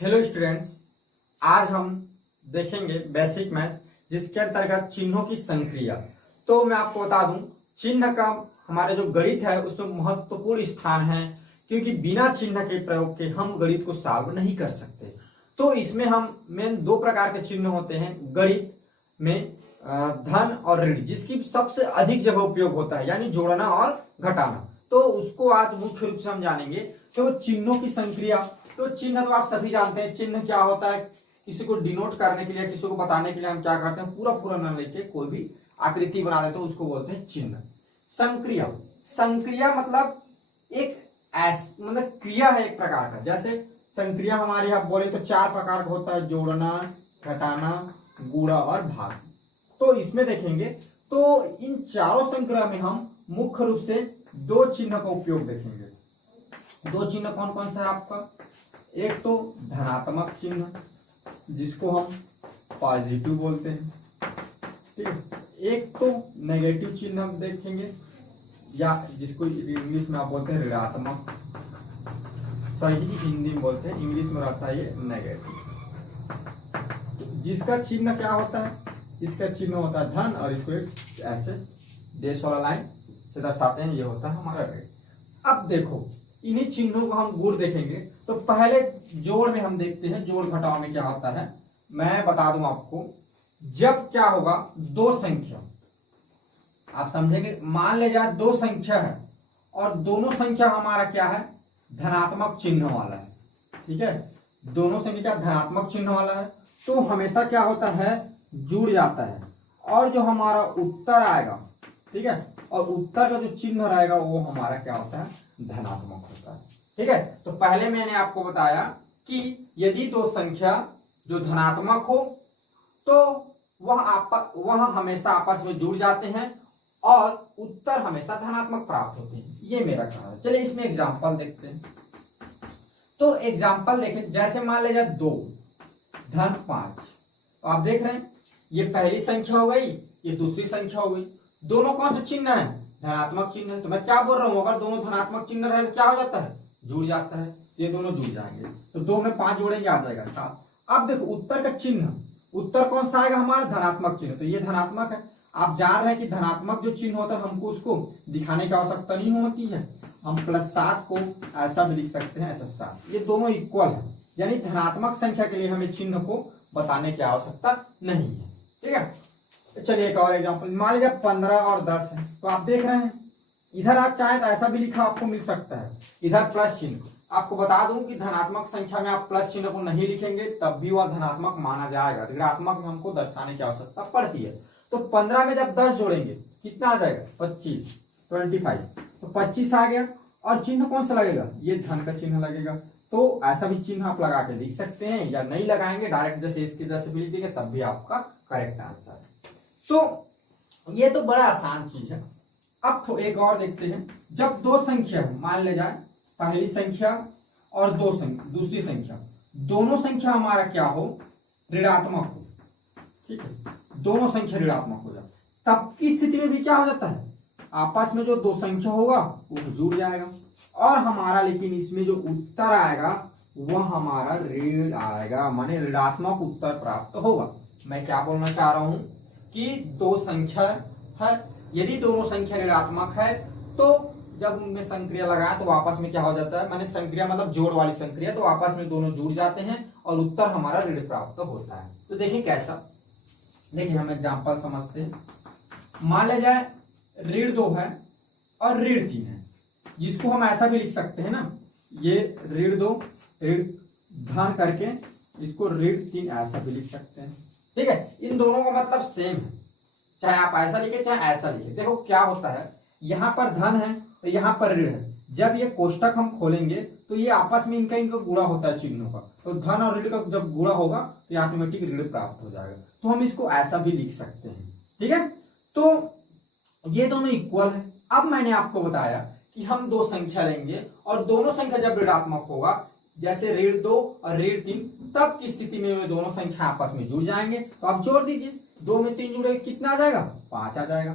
Hello students, आज हम देखेंगे बेसिक मैथ्स जिसके अंतर्गत चिन्हों की संक्रिया। तो मैं आपको बता दूं, चिन्ह का हमारे जो गणित है उसमें महत्वपूर्ण स्थान है, क्योंकि बिना चिन्ह के प्रयोग के हम गणित को सॉल्व नहीं कर सकते। तो इसमें हम मेन दो प्रकार के चिन्ह होते हैं गणित में, धन और ऋण, जिसकी सबसे अधिक जगह उपयोग होता है, यानी जोड़ना और घटाना। तो उसको आज मुख्य रूप से हम जानेंगे। तो चिन्हों की संक्रिया, तो चिन्ह तो आप सभी जानते हैं, चिन्ह क्या होता है। किसी को डिनोट करने के लिए, किसी को बताने के लिए हम क्या करते हैं, पूरा पूरा न लेके कोई भी आकृति बना देते हैं, उसको बोलते हैं चिन्ह। संक्रिया, संक्रिया मतलब एक मतलब क्रिया है एक प्रकार का। जैसे संक्रिया हमारे यहाँ बोले तो चार प्रकार का होता है, जोड़ना, घटाना, गुणा और भाग। तो इसमें देखेंगे तो इन चारों संक्रिया में हम मुख्य रूप से दो चिन्ह का उपयोग देखेंगे। दो चिन्ह कौन कौन सा है आपका, एक तो धनात्मक चिन्ह जिसको हम पॉजिटिव बोलते हैं, ठीक है। एक तो नेगेटिव चिन्ह हम देखेंगे, या जिसको इंग्लिश में आप बोलते हैं ऋणात्मक, सॉरी हिंदी में बोलते हैं, इंग्लिश में रहता है ये नेगेटिव। जिसका चिन्ह क्या होता है, इसका चिन्ह होता है धन, और इसको एक ऐसे देश वाला लाइन से दर्शाते हैं, ये होता है हमारा ऋण। अब देखो इन्हीं चिन्हों को हम गुण देखेंगे। तो पहले जोड़ में हम देखते हैं, जोड़ घटाव में क्या होता है। मैं बता दूं आपको, जब क्या होगा, दो संख्या आप समझेंगे, मान ले जाए दो संख्या है और दोनों संख्या हमारा क्या है, धनात्मक चिन्ह वाला है, ठीक है। दोनों संख्या धनात्मक चिन्ह वाला है, तो हमेशा क्या होता है, जुड़ जाता है, और जो हमारा उत्तर आएगा, ठीक है, और उत्तर का जो चिन्ह रहेगा वो हमारा क्या होता है, धनात्मक होता है, ठीक है। तो पहले मैंने आपको बताया कि यदि दो संख्या जो धनात्मक हो तो वह हमेशा आपस में जुड़ जाते हैं और उत्तर हमेशा धनात्मक प्राप्त होते हैं, ये मेरा कहना है। चलिए इसमें एग्जांपल देखते हैं। तो एग्जांपल देखें, जैसे मान ले जाए 2 धन 5, तो आप देख रहे हैं ये पहली संख्या हो गई, ये दूसरी संख्या हो गई। दोनों कौन सा चिन्ह है, धनात्मक चिन्ह है। तो मैं क्या बोल रहा हूं, अगर दोनों धनात्मक चिन्ह रहे तो क्या हो जाता है, जुड़ जाता है। ये दोनों जुड़ जाएंगे, तो 2 में 5 जोड़ेंगे, आ जाएगा 7। अब देखो उत्तर का चिन्ह, उत्तर कौन सा आएगा, हमारा धनात्मक चिन्ह, तो ये धनात्मक है। आप जान रहे हैं कि धनात्मक जो चिन्ह होता है हमको उसको दिखाने की आवश्यकता नहीं होती है, हम +7 को ऐसा भी लिख सकते हैं, ऐसा 7, ये दोनों इक्वल है, यानी धनात्मक संख्या के लिए हमें चिन्ह को बताने की आवश्यकता नहीं है, ठीक है। चलिए एक और एग्जांपल, मान लीजिए 15 और 10 है। तो आप देख रहे हैं इधर आप चाहे तो ऐसा भी लिखा आपको मिल सकता है, इधर प्लस चिन्ह। आपको बता दूं कि धनात्मक संख्या में आप प्लस चिन्ह को नहीं लिखेंगे तब भी वह धनात्मक माना जाएगा, ऋणात्मक में हमको दर्शाने की आवश्यकता पड़ती है। तो 15 में जब 10 जोड़ेंगे कितना आ जाएगा, 25, 25, तो 25 आ गया, और चिन्ह कौन सा लगेगा, ये धन का चिन्ह लगेगा। तो ऐसा भी चिन्ह आप लगा के लिख सकते हैं, या नहीं लगाएंगे डायरेक्ट जैसे इसकी जैसे भी लिख देंगे तब भी आपका करेक्ट आंसर है। तो ये तो बड़ा आसान चीज है। अब तो एक और देखते हैं, जब दो संख्या मान ले जाए, पहली संख्या और दूसरी संख्या, दोनों संख्या हमारा क्या हो, ऋणात्मक हो, ठीक है, दोनों संख्या ऋणात्मक हो जाए, तब की स्थिति में भी क्या हो जाता है, आपस में जो दो संख्या होगा वो जुड़ जाएगा, और हमारा लेकिन इसमें जो उत्तर आएगा वह हमारा ऋण आएगा, माने ऋणात्मक उत्तर प्राप्त होगा। मैं क्या बोलना चाह रहा हूं कि दो संख्या है, यदि दोनों संख्या ऋणात्मक है तो जब उनमें संक्रिया लगाए तो आपस में क्या हो जाता है, माने संक्रिया मतलब जोड़ वाली संक्रिया, तो आपस में दोनों जुड़ जाते हैं और उत्तर हमारा ऋण प्राप्त होता है। तो देखिए कैसा, देखिए हम एग्जांपल समझते हैं। मान ले जाए ऋण 2 है और ऋण 3 है, जिसको हम ऐसा भी लिख सकते हैं ना, ये ऋण 2 ऋण धन करके इसको ऋण 3 ऐसा भी लिख सकते हैं, ठीक है। इन दोनों का मतलब सेम है, चाहे आप ऐसा लिखे चाहे ऐसा लिखे। देखो क्या होता है, यहाँ पर धन है तो यहाँ पर ऋण है, जब ये कोष्टक हम खोलेंगे तो ये आपस में इनका गुणा होता है चिन्हों का, तो धन और ऋण का जब गुणा होगा तो ऑटोमेटिक ऋण प्राप्त हो जाएगा। तो हम इसको ऐसा भी लिख सकते हैं, ठीक है। तो ये दोनों इक्वल है। अब मैंने आपको बताया कि हम दो संख्या लेंगे और दोनों संख्या जब ऋणात्मक होगा, जैसे ऋण 2 और ऋण 3, तब की स्थिति में वे दोनों संख्या आपस में जुड़ जाएंगे। तो आप जोड़ दीजिए, 2 में 3 जुड़े कितना आ जाएगा, 5 आ जाएगा,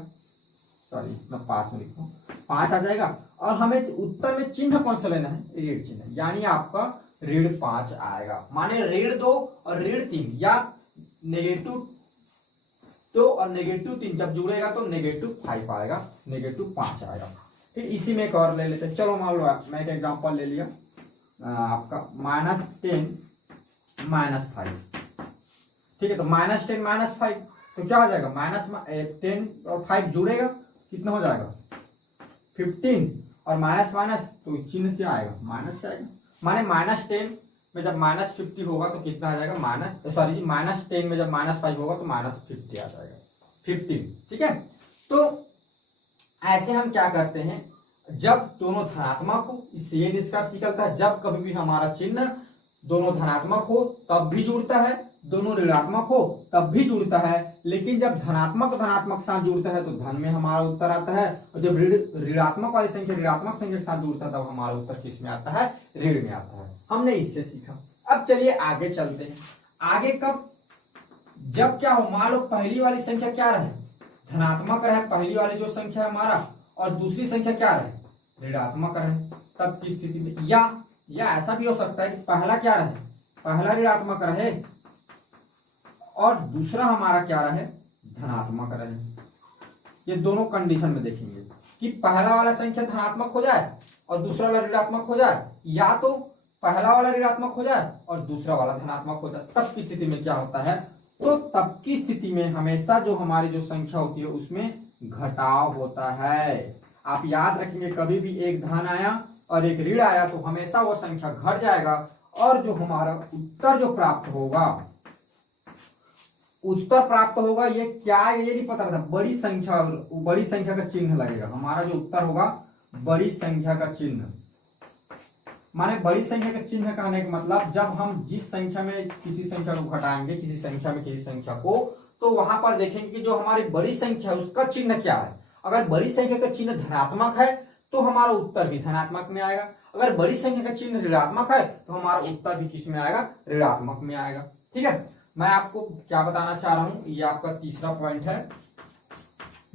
सॉरी मैं 5 में लिखता हूँ, 5 आ जाएगा। और हमें उत्तर में चिन्ह कौन सा लेना है, ऋण चिन्ह, यानी आपका ऋण 5 आएगा। माने ऋण 2 और ऋण 3 या -2 और -3 जब जुड़ेगा तो -5 आएगा, -5 आएगा। फिर इसी में एक और ले लेते हैं। चलो मान लो मैं एक एग्जांपल ले लिया आपका -10 -5। ठीक है, तो -10 -5 तो क्या हो जाएगा, -10 और 5 जुड़ेगा कितना हो जाएगा 15 और माइनस माइनस तो चिन्ह क्या आएगा, माइनस आएगा। माने -10 में जब -50 होगा तो कितना आ जाएगा -10 में जब -5 होगा तो -50 आ जाएगा 15। ठीक है, तो ऐसे हम क्या करते हैं, जब दोनों धनात्मक हो, इससे ये निष्कर्ष निकलता है जब कभी भी हमारा चिन्ह दोनों धनात्मक हो तब भी जुड़ता है, दोनों ऋणात्मक हो तब भी जुड़ता है, लेकिन जब धनात्मक धनात्मक साथ जुड़ता है तो धन में हमारा उत्तर आता है, और जब ऋणात्मक वाली संख्या ऋणात्मक संख्या के साथ जुड़ता है तब हमारा उत्तर किस में आता है, ऋण में आता है। हमने इससे सीखा। अब चलिए आगे चलते हैं। आगे कब, जब क्या हो, मान लो पहली वाली संख्या क्या रहे, धनात्मक रहे पहली वाली जो संख्या है हमारा, और दूसरी संख्या क्या रहे, ऋणात्मक रहे, तब की स्थिति में या ऐसा भी हो सकता है कि पहला क्या रहे, पहला ऋणात्मक रहे और दूसरा हमारा क्या रहे, धनात्मक रहे। ये दोनों कंडीशन में देखेंगे कि पहला वाला संख्या धनात्मक हो जाए और दूसरा वाला ऋणात्मक हो जाए, या तो पहला वाला ऋणात्मक हो जाए और दूसरा वाला धनात्मक हो जाए, तब की स्थिति में क्या होता है, तो तब की स्थिति में हमेशा जो हमारी जो संख्या होती है उसमें घटाव होता है। आप याद रखेंगे, कभी भी एक धन आया और एक ऋण आया तो हमेशा वो संख्या घट जाएगा, और जो हमारा उत्तर जो प्राप्त होगा, उत्तर प्राप्त होगा ये क्या है ये नहीं पता रहता, बड़ी संख्या का चिन्ह लगेगा। हमारा जो उत्तर होगा बड़ी संख्या का चिन्ह, माने बड़ी संख्या का चिन्ह कहने का मतलब जब हम जिस संख्या में किसी संख्या को घटाएंगे, किसी संख्या में किसी संख्या को, तो वहां पर देखेंगे कि जो हमारी बड़ी संख्या है उसका चिन्ह क्या है। अगर बड़ी संख्या का चिन्ह धनात्मक है तो हमारा उत्तर भी धनात्मक में आएगा, अगर बड़ी संख्या का चिन्ह ऋणात्मक है तो हमारा उत्तर भी किस में आएगा, ऋणात्मक में आएगा। ठीक है, मैं आपको क्या बताना चाह रहा हूं, ये आपका तीसरा पॉइंट है।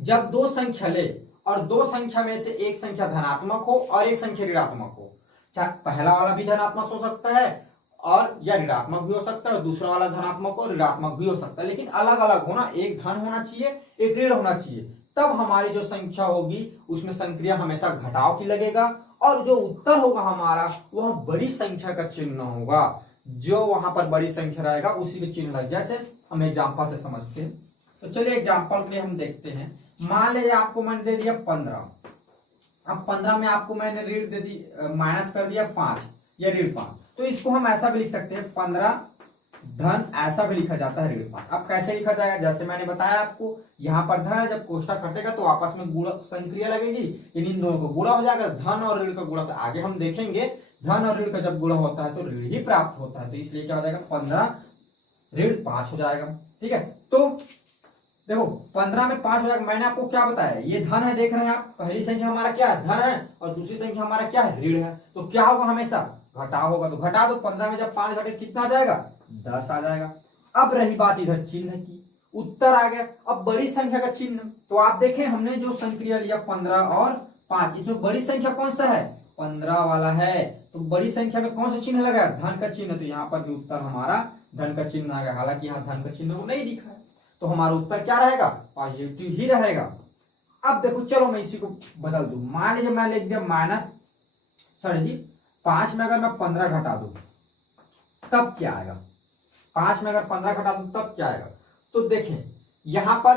जब दो संख्या ले और दो संख्या में से एक संख्या धनात्मक हो और एक संख्या ऋणात्मक हो, चाहे पहला वाला भी धनात्मक हो सकता है और या ऋणात्मक भी हो सकता है, और दूसरा वाला धनात्मक और ऋणात्मक भी हो सकता है, लेकिन अलग अलग होना, एक धन होना चाहिए एक ऋण होना चाहिए, तब हमारी जो संख्या होगी उसमें संक्रिया हमेशा घटाव की लगेगा, और जो उत्तर होगा हमारा वह बड़ी संख्या का चिन्ह होगा। जो वहां पर बड़ी संख्या रहेगा उसी के चिन्ह लग, जैसे हम एग्जाम्पल से समझते हैं। तो चलिए एग्जाम्पल के लिए हम देखते हैं। मान लीजिए आपको मैंने दे दिया 15, अब 15 में आपको मैंने ऋण दे दी, माइनस कर दिया 5 या ऋण 5, तो इसको हम ऐसा भी लिख सकते हैं 15 धन, ऐसा भी लिखा जाता है ऋण 5। अब कैसे लिखा जाएगा, जैसे मैंने बताया आपको, यहाँ पर धन है, जब कोष्ठक कटेगा तो आपस में गुणा संक्रिया लगेगी, इन दोनों को गुणा हो जाएगा, धन और ऋण का गुणा। तो आगे हम देखेंगे धन और ऋण का जब गुणा होता है तो ऋण ही प्राप्त होता है, तो इसलिए क्या हो जाएगा 15 ऋण 5 हो जाएगा। ठीक है, तो देखो 15 में 5 हो जाएगा। मैंने आपको क्या बताया, ये धन है, देख रहे हैं आप, पहली संख्या हमारा क्या है, धन है, और दूसरी संख्या हमारा क्या है, ऋण है, तो क्या होगा, हमेशा घटाव होगा। तो घटा दो, 15 में जब 5 घटे कितना आ जाएगा, 10 आ जाएगा। अब रही बात इधर चिन्ह की, उत्तर आ गया। अब बड़ी संख्या का चिन्ह, तो आप देखें हमने जो संक्रिया लिया 15 और 5, इसमें बड़ी संख्या कौन सा है, 15 वाला है, तो बड़ी संख्या में कौन सा चिन्ह लगा, धन का चिन्ह, तो यहाँ पर भी उत्तर हमारा धन का चिन्ह आ गया। हालांकि यहाँ धन का चिन्ह वो नहीं दिखा है, तो हमारा उत्तर क्या रहेगा, पॉजिटिव ही रहेगा। अब देखो, चलो मैं इसी को बदल दूं, मान लीजिए मैं लिख दिया -5 में अगर मैं 15 घटा दूं तब क्या आएगा, 5 में अगर 15 घटा दूं तब क्या आएगा। तो देखें यहाँ पर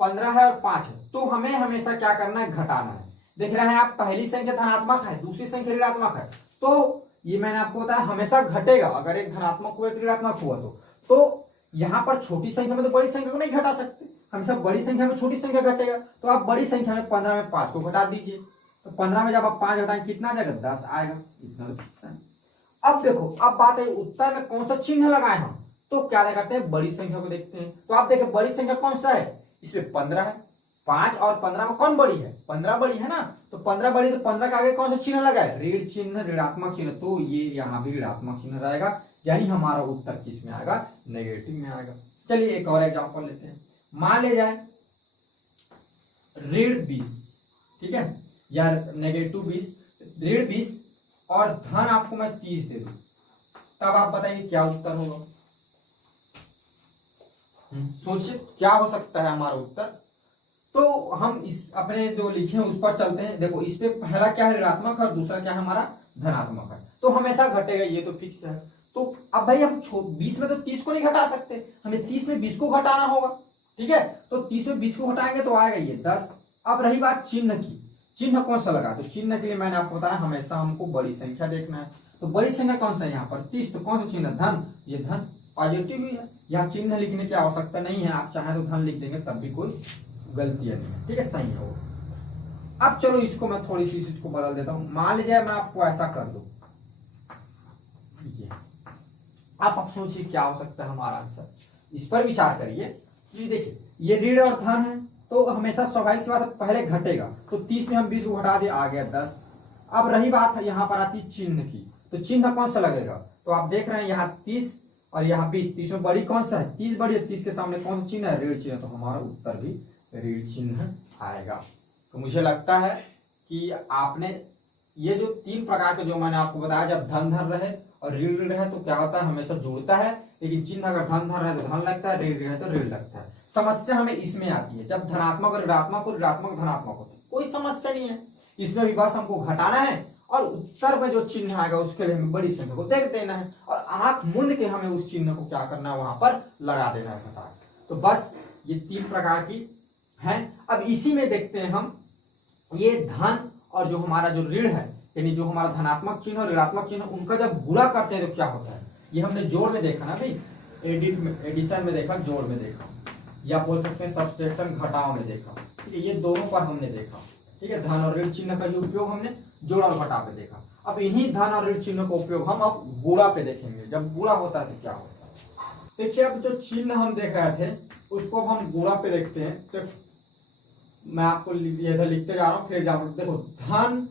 15 है और 5 है, तो हमें हमेशा क्या करना है, घटाना है। देख रहे हैं आप, पहली संख्या धनात्मक है, दूसरी संख्या ऋणात्मक है, तो ये मैंने आपको बताया हमेशा घटेगा, अगर एक धनात्मक हुआ एक ऋणात्मक हुआ तो यहाँ पर छोटी संख्या में तो बड़ी संख्या को नहीं घटा सकते, हमेशा बड़ी संख्या में छोटी संख्या घटेगा, तो आप बड़ी संख्या में 15 में 5 को घटा दीजिए, तो 15 में जब आप 5 घटाएंगे कितना आ जाएगा, 10 आएगा, इतना। अब देखो, अब बात है उत्तर में कौन सा चिन्ह लगाए हम, तो क्या करते हैं, बड़ी संख्या को देखते हैं। तो आप देखें बड़ी संख्या कौन सा है, इसमें 15 है, 5 और 15 में कौन बड़ी है, 15 बड़ी है ना, तो 15 बड़ी, तो 15 के आगे कौन सा चिन्ह लगा है, ऋण चिन्ह, ऋणात्मक चिन्ह, तो ये यहाँ भी ऋणात्मक चिन्ह रहेगा, यानी हमारा उत्तर किस में आएगा, नेगेटिव में आएगा। चलिए एक और एग्जांपल लेते हैं। मान ले जाए ऋण 20, ठीक है, या -20, ऋण 20 और धन आपको मैं 30 दे दूं, तब आप बताइए क्या उत्तर होगा। सोचिए क्या हो सकता है हमारा उत्तर। तो हम इस अपने जो लिखे हैं उस पर चलते हैं। देखो इस पे पहला क्या है ऋणात्मक है और दूसरा क्या है हमारा धनात्मक है, तो हमेशा घटेगा, ये तो फिक्स है। तो अब भाई हम 20 में तो 30 को नहीं घटा सकते, हमें 30 में 20 को घटाना होगा, ठीक है। तो 30 में 20 को घटाएंगे तो आएगा ये 10। अब रही बात चिन्ह की, चिन्ह कौन सा लगा, तो चिन्ह के लिए मैंने आपको बताया हमेशा हमको बड़ी संख्या देखना है। तो बड़ी संख्या कौन सा है यहाँ पर 30, तो कौन सा चिन्ह धन, ये धन पॉजिटिव ही है, यहाँ चिन्ह लिखने की आवश्यकता नहीं है, आप चाहे तो धन लिख देंगे तब भी कोई गलती नहीं है, ठीक है, सही है वो। अब चलो इसको मैं थोड़ी सी इसको बदल देता हूं। मान लीजिए मैं आपको ऐसा कर दूं, आप सोचिए क्या हो सकता है हमारा आंसर, इस पर विचार करिए। ये देखिए ये ऋण और धन है, तो हमेशा स्वाभाविक सी बात है पहले घटेगा, तो 30 में हम 20 को घटा दिए आ गया 10। अब रही बात है यहाँ पर आती चिन्ह की, तो चिन्ह कौन सा लगेगा, तो आप देख रहे हैं यहाँ 30 और यहाँ 20, 30 में बड़ी कौन सा है 30 बड़ी है, 30 के सामने कौन सा चिन्ह है ऋण चिन्ह, तो हमारा उत्तर भी ऋण चिन्ह आएगा। तो मुझे लगता है कि आपने ये जो 3 प्रकार के जो मैंने आपको बताया, जब धन धन रहे और ऋण ऋण है तो क्या होता है हमेशा जुड़ता है, लेकिन चिन्ह अगर धन धन है तो धन लगता है, ऋण ऋण है तो ऋण लगता है। समस्या हमें इसमें आती है जब धनात्मक और ऋणात्मक और ऋणात्मक धनात्मक होते हैं, कोई समस्या नहीं है इसमें भी, बस हमको घटाना है और उत्तर में जो चिन्ह आएगा उसके लिए हमें बड़ी संख्या को देख देना है और आंख मूंद के हमें उस चिन्ह को क्या करना है वहां पर लगा देना है घटा। तो बस ये 3 प्रकार की हैं। अब इसी में देखते हैं हम ये धन और जो हमारा जो ऋण है, यानी जो हमारा धनात्मक चिन्ह और ऋणात्मक चिन्ह, उनका जब गुणा करते हैं तो क्या होता है, ये हमने जोड़ में देखा ना भाई, एडिशन में देखा, जोड़ में देखा, या बोल सकते हैं सब्सट्रैक्शन घटाव में देखा, ठीक है, ये दोनों पर हमने देखा, ठीक है। धन और ऋण चिन्ह का उपयोग हमने जोड़ और घटाव पे देखा। अब इन्हीं धन और ऋण चिन्ह का उपयोग हम अब गुणा पे देखेंगे, जब गुणा होता है तो क्या होता है। देखिए अब जो चिन्ह हम देख रहे थे उसको अब हम गुणा पे देखते हैं। तो मैं आपको इधर लिखते जा रहा हूँ, फिर एग्जाम्पल देखो, धन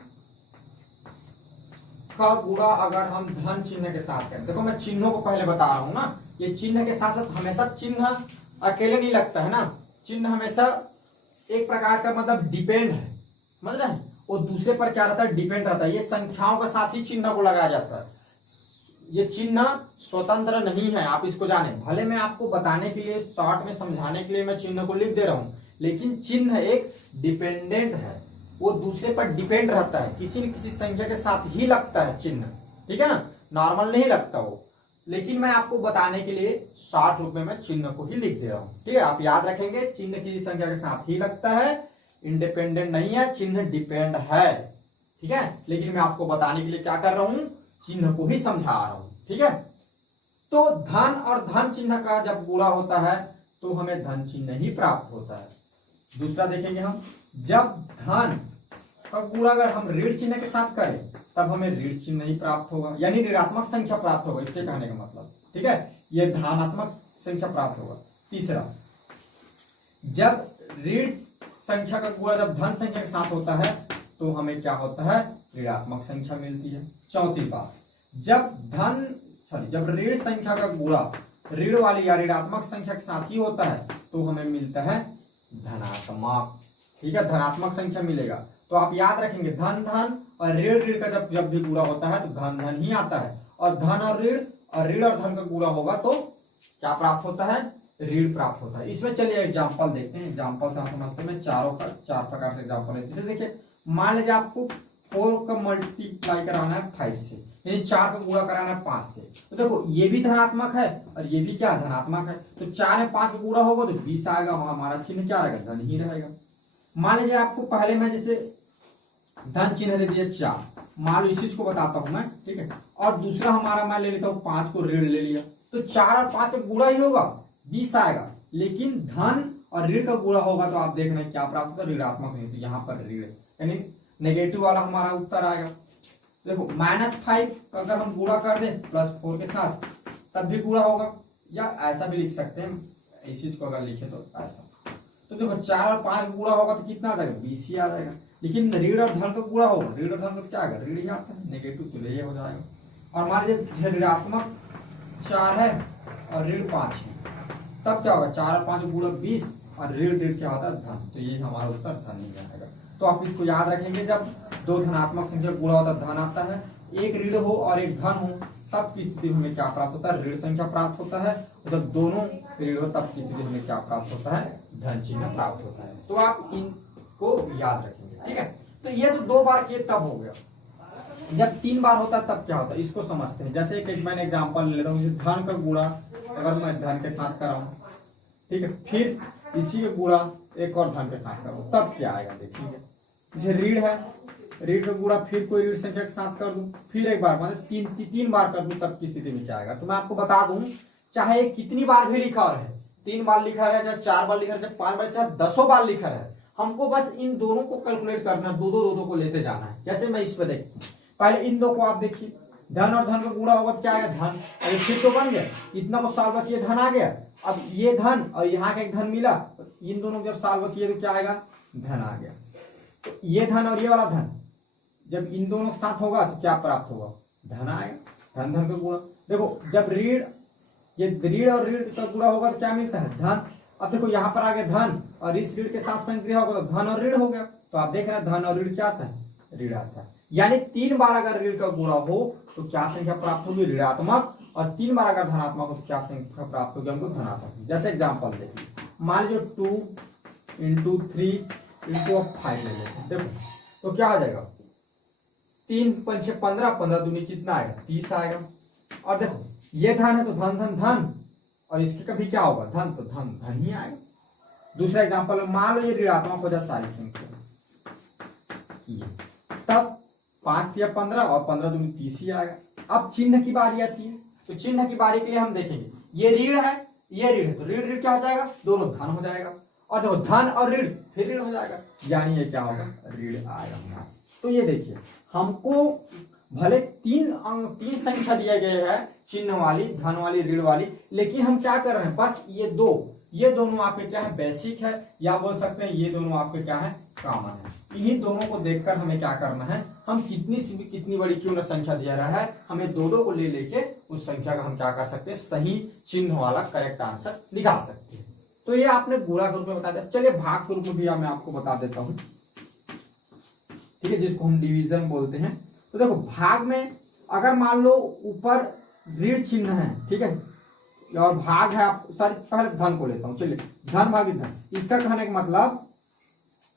का गुणा अगर हम धन चिन्ह के साथ करें, देखो मैं चिन्हों को पहले बता रहा हूँ ना, ये चिन्ह के साथ साथ हमेशा चिन्ह अकेले नहीं लगता है ना, चिन्ह हमेशा एक प्रकार का मतलब डिपेंड है, समझ रहे हैं, वो दूसरे पर क्या रहता है डिपेंड रहता है। ये संख्याओं के साथ ही चिन्ह को लगाया जाता है, ये चिन्ह स्वतंत्र नहीं है, आप इसको जाने। भले मैं आपको बताने के लिए शॉर्ट में समझाने के लिए मैं चिन्ह को लिख दे रहा हूँ, लेकिन चिन्ह एक डिपेंडेंट है, वो दूसरे पर डिपेंड रहता है, किसी न किसी संख्या के साथ ही लगता है चिन्ह, ठीक है ना, नॉर्मल नहीं लगता वो। लेकिन मैं आपको बताने के लिए शॉर्ट रूप में मैं चिन्ह को ही लिख दे रहा हूँ, ठीक है। आप याद रखेंगे चिन्ह किसी संख्या के साथ ही लगता है, इंडिपेंडेंट नहीं है, चिन्ह डिपेंड है, ठीक है। लेकिन मैं आपको बताने के लिए क्या कर रहा हूँ, चिन्ह को ही समझा रहा हूँ, ठीक है। तो धन और धन चिन्ह का जब गुणा होता है तो हमें धन चिन्ह ही प्राप्त होता है। दूसरा देखेंगे हम, जब धन का गुणा अगर हम ऋण चिन्ह के साथ करें तब हमें ऋण चिन्ह ही प्राप्त होगा, यानी ऋणात्मक संख्या प्राप्त होगा, इसके कहने का मतलब, ठीक है, ये धनात्मक संख्या प्राप्त होगा। तीसरा, जब ऋण संख्या का गुणा जब धन संख्या के साथ होता है तो हमें क्या होता है, ऋणात्मक संख्या मिलती है। चौथी बात, जब ऋण संख्या का गुणा ऋण वाली या ऋणात्मक संख्या के साथ ही होता है तो हमें मिलता है धनात्मक, ठीक है, धनात्मक संख्या मिलेगा। तो आप याद रखेंगे धन धन और ऋण ऋण का जब भी गुणा होता है तो धन धन ही आता है, और धन और ऋण और धन का गुणा होगा तो क्या प्राप्त होता है, ऋण प्राप्त होता है। इसमें चलिए एग्जांपल देखते हैं, एग्जांपल से हम समझते हैं। चार प्रकार से एग्जांपल है। जैसे देखिए मान लीजिए आपको 4 का मल्टीप्लाई कराना है 5 से, यानी 4 का गुणा कराना है 5 से, तो देखो ये भी धनात्मक है और ये भी क्या धनात्मक है, तो 4 में 5 का गुणा होगा तो 20 आएगा, हमारा चिन्ह क्या रहेगा, धन ही रहेगा। मान लीजिए आपको पहले मैं जैसे धन चिन्ह दे दिया 4, मान लो इस चीज को बताता हूं मैं, ठीक है, और दूसरा हमारा मैं ले लेता हूँ 5 को ऋण ले लिया, तो 4 और 5 का गुणा ही होगा 20 आएगा, लेकिन धन और ऋण का गुणा होगा तो आप देख रहे हैं क्या प्राप्त होगा, ऋणात्मक नहीं, तो यहाँ पर ऋण यानी नेगेटिव वाला हमारा उत्तर आएगा। देखो -5 अगर हम गुणा कर दें +4 के साथ तब भी गुणा होगा, या ऐसा भी लिख सकते हैं, इस चीज को अगर लिखे तो ऐसा, तो देखो 4 और 5 गुणा होगा तो कितना आ जाएगा, 20 ही आ जाएगा। लेकिन ऋण और धन का गुणा होगा, ऋण और धन का क्या आएगा, ऋण ही आता है, नेगेटिव तो ये हो जाएगा। और मान लीजिए ऋणात्मक 4 है और ऋण 5 है, तब क्या होगा, 4 और 5 गुणा 20 और ऋण क्या होता है, धन, तो ये हमारा उत्तर धन ही आएगा। तो आप इसको याद रखेंगे, जब 2 धनात्मक संख्या गुणा होता है धन आता है, एक ऋण हो और एक धन हो तब की स्थिति में हमें क्या प्राप्त होता है, ऋण संख्या प्राप्त होता है। जब दोनों ऋण हो तब की स्थिति में क्या प्राप्त होता है, धन चिन्ह प्राप्त होता है। तो आप इनको याद रखेंगे, ठीक है। तो ये तो 2 बार किए तब हो गया। जब 3 बार होता है तब क्या होता है, इसको समझते हैं। जैसे एक मैंने एग्जाम्पल ले लेता हूँ, धन का गुणा अगर मैं धन के साथ कराऊं, ठीक है, फिर इसी का गुणा एक और धन के साथ करूं, तब क्या आएगा देखिए। जैसे ऋण है, ऋण का गुणा फिर कोई ऋण संख्या के साथ कर दूं, फिर एक बार मतलब तीन बार कर दूं, तब की स्थिति में क्या आएगा। तो मैं आपको बता दूं, चाहे कितनी बार भी लिखा रहे, 3 बार लिखा रहे, चाहे 4 बार लिखा रहे, चाहे 5 बार, चाहे 10 बार लिखा रहे, हमको बस इन दोनों को कैलकुलेट करना, दो को लेते जाना है। जैसे मैं इस पर देखता हूँ, पहले इन दो को आप देखिए, धन और धन का गुणा होगा क्या आएगा, धन। अरे फिर तो बन गया, इतना को सॉल्व किए धन आ गया। अब ये धन और यहाँ का एक धन मिला, तो इन दोनों जब सॉल्व किए तो क्या आएगा, धन आ गया। तो ये धन और ये वाला धन जब इन दोनों के साथ होगा तो क्या प्राप्त होगा, धन आएगा। धन का गुणा, देखो जब ऋण, ये ऋण और ऋण का गुणा होगा तो क्या मिलता है, धन। अब देखो यहाँ पर आ गया धन और इस ऋण के साथ संक्रिया होगा तो धन और ऋण हो गया। तो आप देख रहे हैं धन और ऋण क्या आता है, ऋण आता है। यानी 3 बार अगर ऋण का गुणा हो तो क्या संख्या प्राप्त होगी, ऋणात्मक। और 3 बार अगर धनात्मक हो तो क्या संख्या प्राप्त होगी, हमको धनात्मक। जैसे एग्जाम्पल देखिए, मान लीजिए 2 × 3 × 5 ले लेते हैं। देखो तो क्या हो जाएगा, 3 × 5 = 15, 15 दूनी कितना आएगा, 30 आएगा। और देखो ये धन है तो धन धन धन, और इसके कभी क्या होगा, धन, तो धन धन ही आएगा। दूसरा एग्जाम्पल, मान लो ये ऋणात्मक हो जाए सारी संख्या, तब 5 × 15 और 15 दूनी 30 ही आएगा। अब चिन्ह की बारी आती है, तो चिन्ह की बारी के लिए हम देखेंगे, ये ऋण है, ये ऋण है, तो ऋण ऋण क्या हो जाएगा, दोनों धन हो जाएगा। और देखो धन और ऋण फिर ऋण हो जाएगा, यानी ये क्या होगा, ऋण आएगा। तो ये देखिए, हमको भले 3 संख्या दिए गए हैं, चिन्ह वाली, धन वाली, ऋण वाली, लेकिन हम क्या कर रहे हैं, बस ये दोनों आपके क्या है, बेसिक है, या बोल सकते हैं ये दोनों आपके क्या है, कॉमन है। इन्हीं दोनों को देखकर हमें क्या करना है, हम कितनी बड़ी क्यों ना संख्या दिया रहा है, हमें दो को ले लेके उस संख्या का हम क्या कर सकते हैं, सही चिन्ह वाला करेक्ट आंसर निकाल सकते हैं। तो ये आपने गुणा के रूप में बता दिया। चलिए भाग के रूप में भी मैं आपको बता देता हूँ, ठीक है, जिसको हम डिवीजन बोलते हैं। तो देखो भाग में अगर मान लो ऊपर ऋण चिन्ह है, ठीक है, और भाग है, आप सॉरी पहले धन को लेता हूँ। चलिए धन भागी धन, इसका कहने का मतलब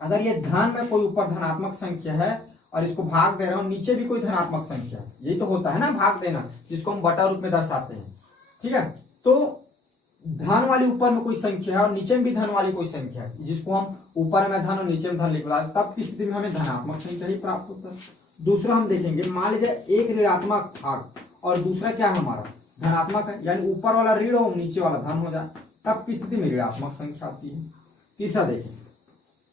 अगर ये धन में कोई ऊपर धनात्मक संख्या है और इसको भाग दे रहा हूँ, नीचे भी कोई धनात्मक संख्या है, यही तो होता है ना भाग देना, जिसको हम बटा रूप में दर्शाते हैं, ठीक है। तो धन वाली ऊपर में कोई संख्या है और नीचे में भी धन वाली कोई संख्या है, जिसको हम ऊपर में धन और नीचे में धन लिख रहा है, तब की स्थिति में हमें धनात्मक संख्या ही प्राप्त होता है। दूसरा हम देखेंगे, मान लीजिए एक ऋणात्मक भाग और दूसरा क्या है हमारा, धनात्मक है, यानी ऊपर वाला ऋण हो नीचे वाला धन हो जाए, तब की स्थिति में ऋणात्मक संख्या आती है। तीसरा देखें,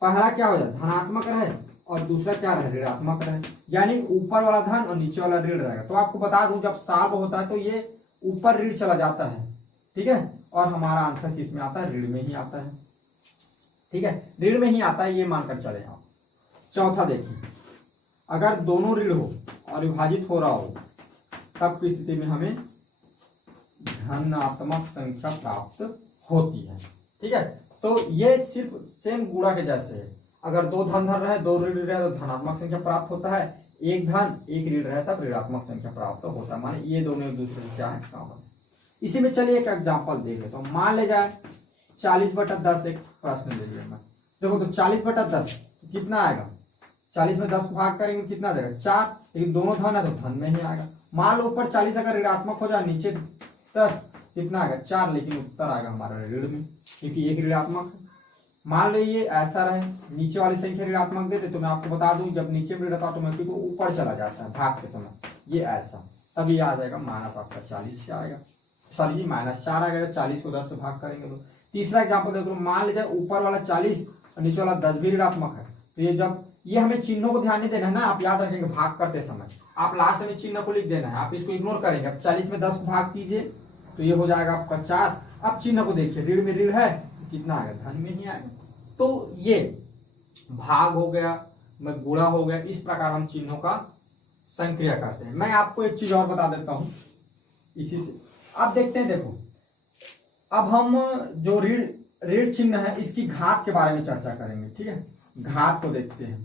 पहला क्या हो जाए, धनात्मक रहे और दूसरा क्या रहे, ऋणात्मक रहे, यानी ऊपर वाला धन और नीचे वाला ऋण रहेगा। तो आपको बता दूं, जब साल होता है तो ये ऊपर ऋण चला जाता है, ठीक है, और हमारा आंसर किस में आता है, ऋण में ही आता है, ठीक है, ऋण में ही आता है, ये मानकर चले आप। चौथा देखिए, अगर दोनों ऋण हो और विभाजित हो रहा हो, तब की स्थिति में हमें धनात्मक संख्या प्राप्त होती है, ठीक है। तो ये सिर्फ सेम गुणा के जैसे है, अगर 2 धन धन रहे, 2 ऋण रहे, तो धनात्मक संख्या प्राप्त होता है, एक धन एक ऋण रहे तब ऋणात्मक संख्या प्राप्त होता है, माने ये दोनों एक दूसरे से क्या है, कॉमन। इसी में चलिए एक एग्जाम्पल देख लेते हैं। मान ले जाए 40/10 एक प्रश्न ले लिया मैं, देखो तो 40/10 कितना आएगा, 40 में 10 भाग करेंगे कितना आ जाएगा, 4, लेकिन दोनों धन है तो धन में ही आएगा। मान लो ऊपर 40 अगर ऋणात्मक हो जाए, नीचे 10 कितना आएगा, 4, लेकिन उत्तर आएगा हमारा ऋण में, क्योंकि एक ऋणात्मक है। मान लीजिए ऐसा रहे, नीचे वाली संख्या ऋणात्मक देते, तो मैं आपको बता दूं जब नीचे में ऋण था ऑटोमेटिक वो ऊपर चला जाता है भाग के समय, ये ऐसा, तभी आ जाएगा माइनस आपका 40 से आएगा, सॉरी जी -4 आ जाएगा, 40 को 10 से भाग करेंगे तो। तीसरा एग्जाम्पल देखो, मान लीजिए ऊपर वाला 40 और नीचे वाला 10 भी ऋणात्मक है, तो ये जब ये हमें चिन्हों को ध्यान नहीं देना है ना, आप याद रखेंगे भाग करते समय, आप लास्ट में चिन्ह को लिख देना है, आप इसको इग्नोर करेंगे। अब 40 में 10 भाग कीजिए तो ये हो जाएगा आपका 4। अब चिन्ह को देखिए, ऋण में ऋण है, कितना आएगा, धन में ही आएगा। तो ये भाग हो गया, में गुणा हो गया, इस प्रकार हम चिन्हों का संक्रिया करते हैं। मैं आपको एक चीज और बता देता हूं इसी से, आप देखते हैं, देखो अब हम जो ऋण चिन्ह है इसकी घात के बारे में चर्चा करेंगे, ठीक है, घात को देखते हैं,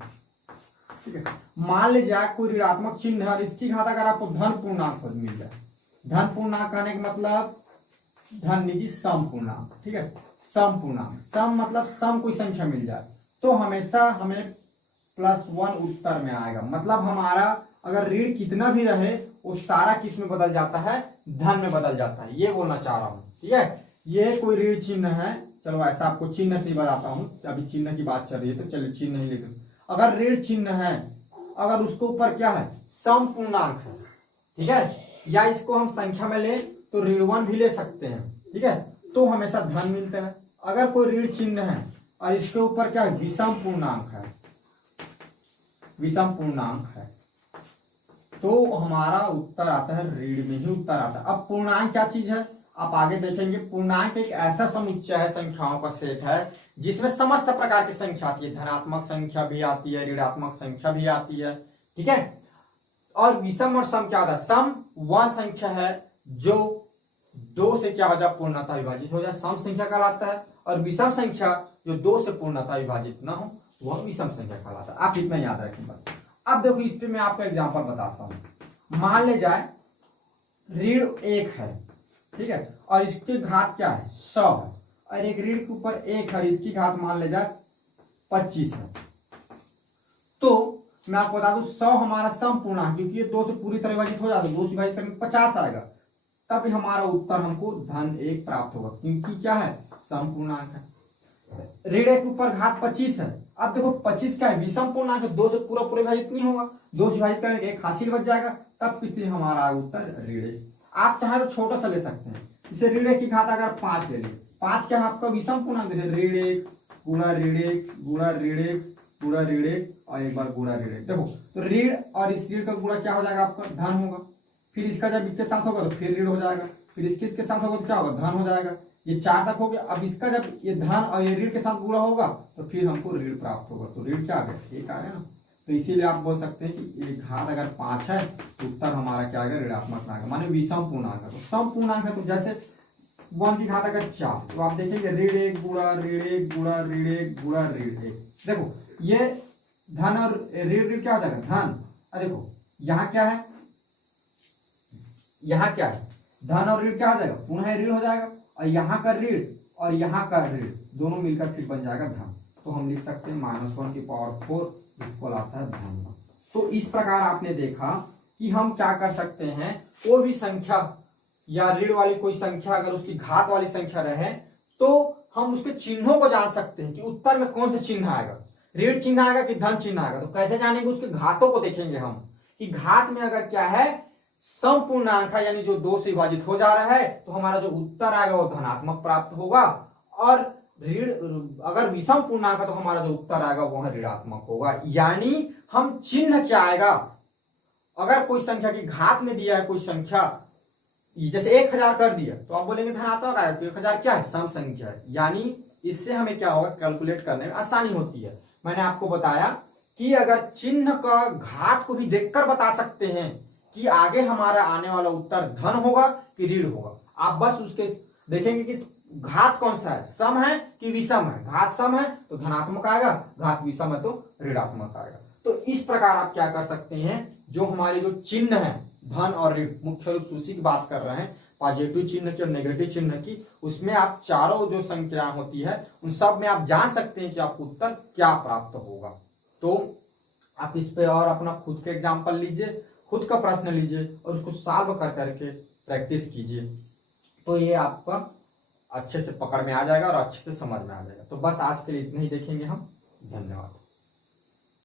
ठीक है। मान लीजिए कोई ऋणात्मक चिन्ह है और इसकी घात अगर आपको धन पूर्णांक मिल जाए, धन पूर्णांक कहने का मतलब धन लीजिए सम पूर्णांक, ठीक है। सम पूर्णांक, सम मतलब सम कोई संख्या मिल जाए तो हमेशा हमें +1 उत्तर में आएगा। मतलब हमारा अगर ऋण कितना भी रहे वो सारा किस में बदल जाता है, धन में बदल जाता है, ये बोलना चाह रहा हूँ, ठीक है। ये कोई ऋण चिन्ह है, चलो ऐसा आपको चिन्ह से ही बताता हूँ, अभी चिन्ह की बात चल रही है तो चलिए चिन्ह ही लिख। अगर ऋण चिन्ह है, अगर उसके ऊपर क्या है, सम पूर्णांक है, ठीक है, या इसको हम संख्या में ले तो ऋण भी ले सकते हैं, ठीक है, तो हमेशा धन मिलता है। अगर कोई ऋण चिन्ह है और इसके ऊपर क्या है, विषम पूर्णांक है, विषम पूर्णांक है, तो हमारा उत्तर आता है ऋण में ही उत्तर आता है। अब पूर्णांक क्या चीज है आप आगे देखेंगे। पूर्णांक एक ऐसा समुच्चय है, संख्याओं का सेट है जिसमें समस्त प्रकार की संख्या आती है, धनात्मक संख्या भी आती है, ऋणात्मक संख्या भी आती है, ठीक है। और विषम और सम क्या होता है, सम वह संख्या है जो 2 से क्या हो जाए, पूर्णतः विभाजित हो जाए, सम संख्या कहलाता है। और विषम संख्या जो 2 से पूर्णतः विभाजित ना हो वह विषम संख्या कहलाता है। आप इतना याद रखें बस। अब देखो इस पे मैं आपको एग्जांपल बताता हूं। मान ले जाए ऋण 1 है, ठीक है, और इसकी घात क्या है, 100 है, और एक ऋण के ऊपर 1 है, इसकी घात मान ले जाए 25 है। तो मैं आपको बता दूं 100 हमारा सम पूर्णांक, क्योंकि ये 2 से पूरी तरह विभाजित हो जाता है, 2 से विभाजित करने 50 आएगा, तब हमारा उत्तर हमको धन 1 प्राप्त होगा, क्योंकि क्या है, सम पूर्णांक है। ऋण 1 के ऊपर घात 25 है। अब देखो 25 क्या है, विषम पूर्णांक है, 2 से पूरा विभाजित नहीं होगा, 2 से विभाजित करेंगे 1 हासिल बच जाएगा, तब इसलिए हमारा उत्तर ऋण 1। आप चाहे तो छोटा सा ले सकते हैं, इसे ऋण 1 की घात अगर 5 ले लें, 5 क्या है आपका विषम पूर्णांक, ऋण 1 गुणा ऋण 1 गुणा ऋण 1 गुणा ऋण 1 और एक बार गुणा ऋण 1। देखो तो ऋण और इस ऋण का गुणा क्या हो जाएगा आपका, धन होगा। फिर इसका जब इसके साथ होगा तो फिर ऋण हो जाएगा, फिर इसके साथ होगा तो क्या होगा, धन हो जाएगा। ये 4 तक हो गया। अब इसका जब ये धन और ये ऋण के साथ गुणा होगा तो फिर हमको ऋण प्राप्त होगा, तो ऋण क्या आ गया, 1 आ गया ना। तो इसीलिए आप बोल सकते हैं कि ये घात अगर 5 है तो उत्तर हमारा क्या आएगा, ऋणात्मक आएगा, माने विषम पूर्णांक है। तो सम पूर्णांक है तो जैसे 1 की घात अगर 4 तो आप देखेंगे ऋण 1 गुणा ऋण 1 गुणा ऋण 1 गुणा ऋण 1। देखो ये धन और ऋण क्या हो जाएगा, धन। और देखो यहाँ क्या है, यहाँ क्या है, धन और ऋण क्या हो जाएगा, पुनः ऋण हो जाएगा, और यहाँ का ऋण और यहाँ का ऋण दोनों मिलकर फिर बन जाएगा धन। तो हम लिख सकते हैं -1 की पावर 4 इक्वल आता है धन। तो इस प्रकार आपने देखा कि हम क्या कर सकते हैं, कोई भी संख्या या ऋण वाली कोई संख्या अगर उसकी घात वाली संख्या रहे तो हम उसके चिन्हों को जान सकते हैं कि उत्तर में कौन सा चिन्ह आएगा, ऋण चिन्ह आएगा कि धन चिन्ह आएगा। तो कैसे जानेंगे, उसके घातों को देखेंगे हम कि घात में अगर क्या है, सम पूर्णांक है यानी जो 2 से विभाजित हो जा रहा है, तो हमारा जो उत्तर आएगा वो धनात्मक प्राप्त होगा। और ऋण अगर विषम पूर्णांक है तो हमारा जो उत्तर आएगा वह ऋणात्मक होगा। यानी हम चिन्ह क्या आएगा, अगर कोई संख्या की घात में दिया है कोई संख्या, जैसे 1000 कर दिया तो आप बोलेंगे धनात्मक आएगा, तो 1000 क्या है, सम संख्या है। यानी इससे हमें क्या होगा, कैलकुलेट करने में आसानी होती है। मैंने आपको बताया कि अगर चिन्ह का घात को भी देखकर बता सकते हैं कि आगे हमारा आने वाला उत्तर धन होगा कि ऋण होगा। आप बस उसके देखेंगे कि घात कौन सा है, सम है कि विषम है। घात सम है तो धनात्मक आएगा, घात विषम है तो ऋणात्मक आएगा। तो इस प्रकार आप क्या कर सकते हैं, जो हमारे जो चिन्ह है धन और ऋण, मुख्य रूप से उसी की बात कर रहे हैं, पॉजिटिव चिन्ह की और नेगेटिव चिन्ह की, उसमें आप चारों जो संख्याएं होती है उन सब में आप जान सकते हैं कि आपको उत्तर क्या प्राप्त होगा। तो आप इस पे और अपना खुद के एग्जाम्पल लीजिए, खुद का प्रश्न लीजिए और उसको सॉल्व कर करके प्रैक्टिस कीजिए, तो ये आपका अच्छे से पकड़ में आ जाएगा और अच्छे से समझ में आ जाएगा। तो बस आज के लिए इतना ही देखेंगे हम, धन्यवाद।